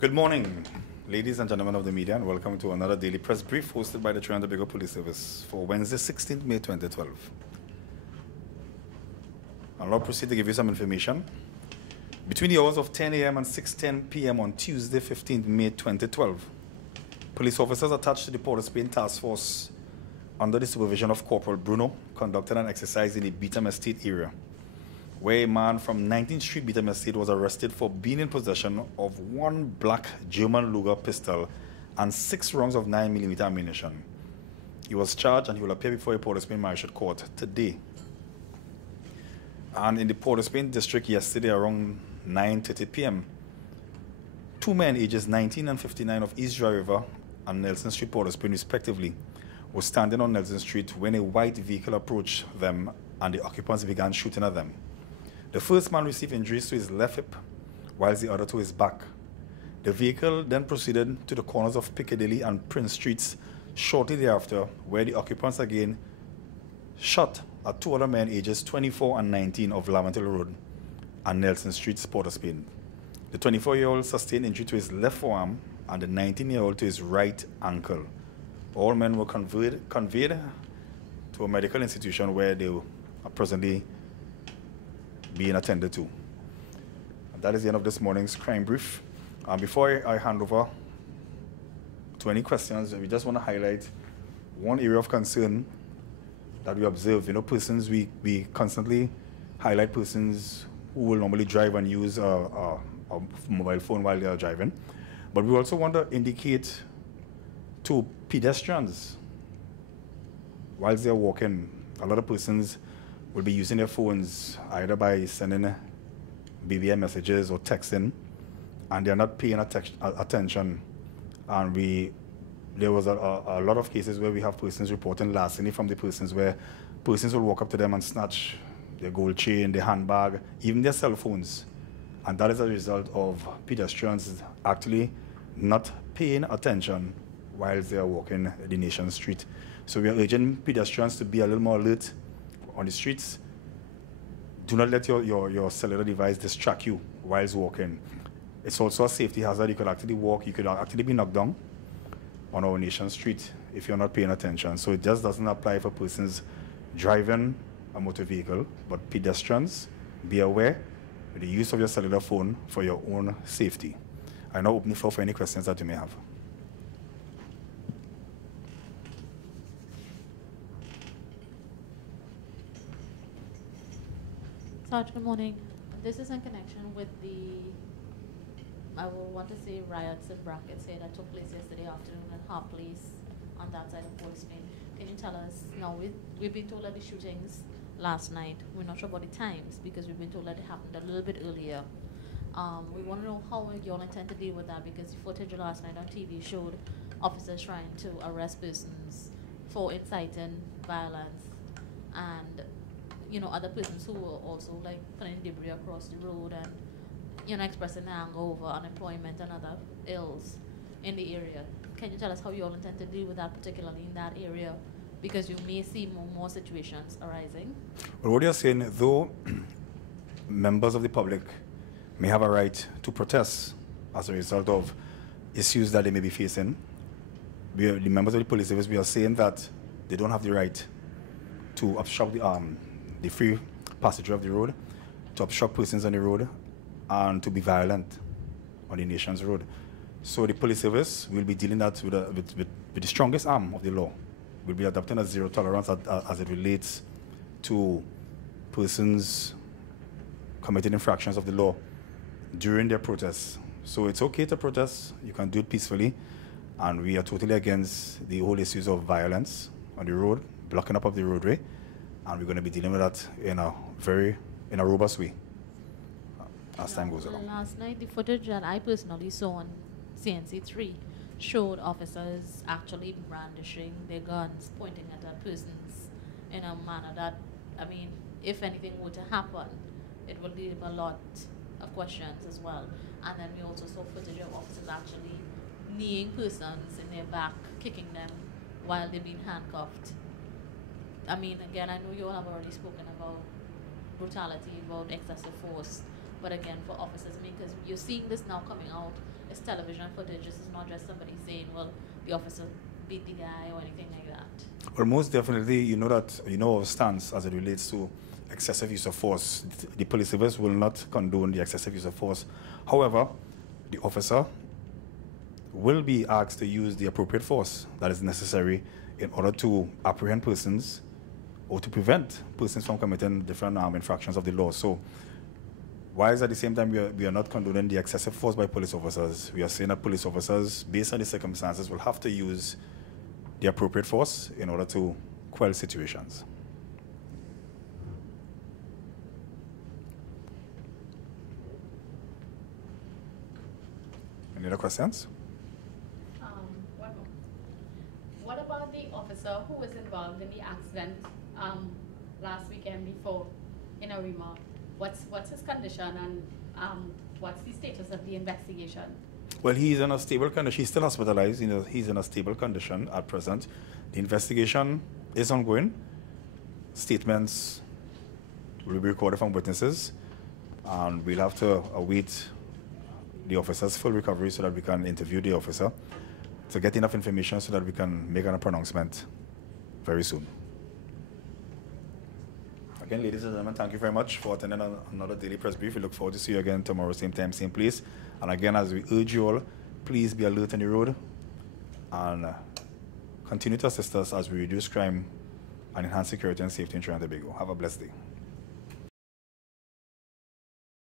Good morning, ladies and gentlemen of the media, and welcome to another daily press brief hosted by the Trinidad and Tobago Police Service for Wednesday, 16th May 2012. I'll now proceed to give you some information. Between the hours of 10 a.m. and 6:10 p.m. on Tuesday, 15th May 2012, police officers attached to the Port of Spain Task Force under the supervision of Corporal Bruno conducted an exercise in the Beetham Estate area, where a man from 19th Street Beetham Estate was arrested for being in possession of one black German Luger pistol and 6 rounds of 9mm ammunition. He was charged and he will appear before a Port of Spain Magistrate Court today. And in the Port of Spain district yesterday around 9:30 p.m., 2 men ages 19 and 59 of East Dry River and Nelson Street, Port of Spain respectively, were standing on Nelson Street when a white vehicle approached them and the occupants began shooting at them. The first man received injuries to his left hip, whilst the other to his back. The vehicle then proceeded to the corners of Piccadilly and Prince Streets shortly thereafter, where the occupants again shot at 2 other men ages 24 and 19 of Lamantil Road and Nelson Street, Port of Spain. The 24-year-old sustained injury to his left forearm and the 19-year-old to his right ankle. All men were conveyed to a medical institution where they are presently being attended to. And that is the end of this morning's crime brief. Before I hand over to any questions, we just want to highlight one area of concern that we observe. Persons, we constantly highlight persons who will normally drive and use a mobile phone while they are driving. But we also want to indicate to pedestrians whilst they're walking. A lot of persons will be using their phones either by sending BBM messages or texting, and they're not paying attention. And there was a lot of cases where we have persons reporting larceny from the persons, where persons will walk up to them and snatch their gold chain, their handbag, even their cell phones. And that is a result of pedestrians actually not paying attention whilst they are walking the nation's street. So we are urging pedestrians to be a little more alert on the streets. Do not let your cellular device distract you whilst walking. It's also a safety hazard. You could actually be knocked down on our nation's street if you're not paying attention. So it just doesn't apply for persons driving a motor vehicle, but pedestrians, be aware of the use of your cellular phone for your own safety. I now open the floor for any questions that you may have. Sarge, good morning. This is in connection with I will want to say riots in brackets here that took place yesterday afternoon at Harp Place on that side of Port of Spain. Can you tell us, now we've been told that the shootings last night, we're not sure about the times because we've been told that it happened a little bit earlier. We want to know how you all intend to deal with that, because the footage last night on TV showed officers trying to arrest persons for inciting violence, and other persons who were also like putting debris across the road and expressing their anger over unemployment and other ills in the area. Can you tell us how you all intend to deal with that, particularly in that area, because you may see more situations arising? Well, what you're saying, though members of the public may have a right to protest as a result of issues that they may be facing, the members of the police service, we are saying that they don't have the right to obstruct the free passage of the road, to obstruct persons on the road, and to be violent on the nation's road. So the police service will be dealing that with the strongest arm of the law. We'll be adopting a zero tolerance as it relates to persons committing infractions of the law during their protests. So it's okay to protest, you can do it peacefully, and we are totally against the whole issues of violence on the road, blocking up of the roadway, and we're going to be dealing with that in a robust way as time goes along. Last night, the footage that I personally saw on CNC3 showed officers actually brandishing their guns, pointing at persons in a manner that, if anything were to happen, it would leave a lot of questions as well. And then we also saw footage of officers actually kneeing persons in their back, kicking them while they're being handcuffed. Again, I know you all have already spoken about brutality, about excessive force, but again, for officers, I mean, because you're seeing this now coming out, it's television footage, this is not just somebody saying, well, the officer beat the guy or anything like that. Well, most definitely, you know that, you know our stance as it relates to excessive use of force. The police service will not condone the excessive use of force. However, the officer will be asked to use the appropriate force that is necessary in order to apprehend persons or to prevent persons from committing different infractions of the law. So, whilst at the same time we are not condoning the excessive force by police officers, we are saying that police officers, based on the circumstances, will have to use the appropriate force in order to quell situations. Any other questions? One more. What about the officer who was involved in the accident last weekend before in Arima? What's his condition, and what's the status of the investigation? Well, he's in a stable condition. He's still hospitalized. He's in a stable condition at present. The investigation is ongoing. Statements will be recorded from witnesses, and we'll have to await the officer's full recovery so that we can interview the officer to get enough information so that we can make a pronouncement very soon. Again, ladies and gentlemen, thank you very much for attending another Daily Press Brief. We look forward to see you again tomorrow, same time, same place. And again, as we urge you all, please be alert on the road and continue to assist us as we reduce crime and enhance security and safety in Trinidad and Tobago. Have a blessed day.